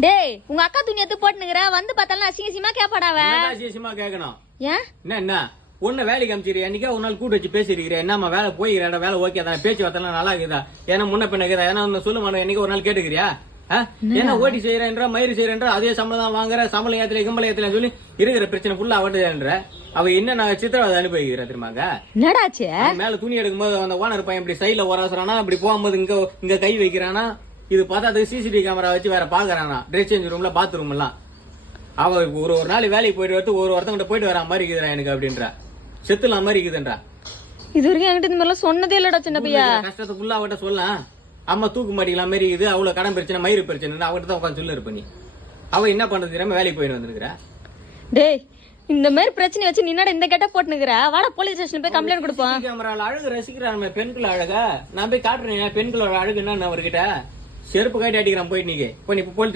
டேய் உங்க அக்கா துணி எடுத்து போட்டுனுங்கற வந்து பார்த்தாலும் அசிங்கமா கேப்பாடாவ. அசிங்கமா கேக்கணும். ஏன் என்ன ஒண்ணு வேலைக்கு அமிச்சிரு என்னைக்கா ஒரு நாள் கூட்டு வச்சு பேசிருக்கிறேன். என்னம்மா வேலை போய்கிறா வேலை ஓகே தான் பேச்சு வார்த்தை நல்லா இருக்குதா ஏன்னா முன்ன பின்ன இருக்குதா ஏன்னா சொல்லுமா என்னைக்கு ஒரு நாள் கேட்டுக்கிறியா என்ன ஓட்டி செய்யறேன்ற மயிறு செய்யறேன்ற அதே சம்பளம் தான் வாங்குற சம்பளம் ஏத்துல கிம்பளம் ஏத்துல சொல்லி இருக்கிற பிரச்சனை ஃபுல்லா அவட்டுன்ற அவ என்ன நான் சித்திரவதை அனுபவிக்கிறேன் தெரியுமாங்க. என்னடாச்சு மேல துணி எடுக்கும் போது அந்த ஓனர் பையன் இப்படி சைட்ல ஓராசுறானா இப்படி போகும்போது இங்க கை வைக்கிறானா இது பார்த்தா சிசிடிவி கேமரா வச்சு வேற பாக்குறானா ட்ரெஸ் சேஞ்ச் ரூம்ல பாத்ரூம் எல்லாம் அவ ஒரு நாள் வேலைக்கு போயிட்டு வரது ஒரு ஒருத்தவங்க போயிட்டு வர மாதிரி இருக்குதுடா எனக்கு அப்படின்ற செத்துலாம் மாதிரி இருக்குதுன்றா. இது வரைக்கும் என்கிட்ட இந்த மாதிரிலாம் சொன்னதே இல்லடா சின்ன பையா. கஷ்டத்தை ஃபுல்லா அவட்ட சொல்லலாம். அம்மா தூக்கு மாட்டிக்கலாம் மாதிரி இது அவ்வளவு கடன் பிரச்சனை மயிறு பிரச்சனை அவட்ட தான் உட்காந்து சொல்லு இருப்ப நீ அவ என்ன பண்றது தெரியாம வேலைக்கு போயிட்டு வந்திருக்கிற. டேய் இந்த மாதிரி பிரச்சனை வச்சு நீ என்னடா இந்த கெட்ட போட்டுனுக்குற வாடா போலீஸ் ஸ்டேஷன் போய் கம்ப்ளைண்ட் கொடுப்போம். கேமரால அழகு ரசிக்கிறான் பெண்கள் அழகா நான் போய் காட்டுறேன் பெண்களோட அழகு என்ன அவர்கிட்ட செருப்பு காட்டி அடிக்கிறான் போயிட்டு நீங்க போய் போலீஸ்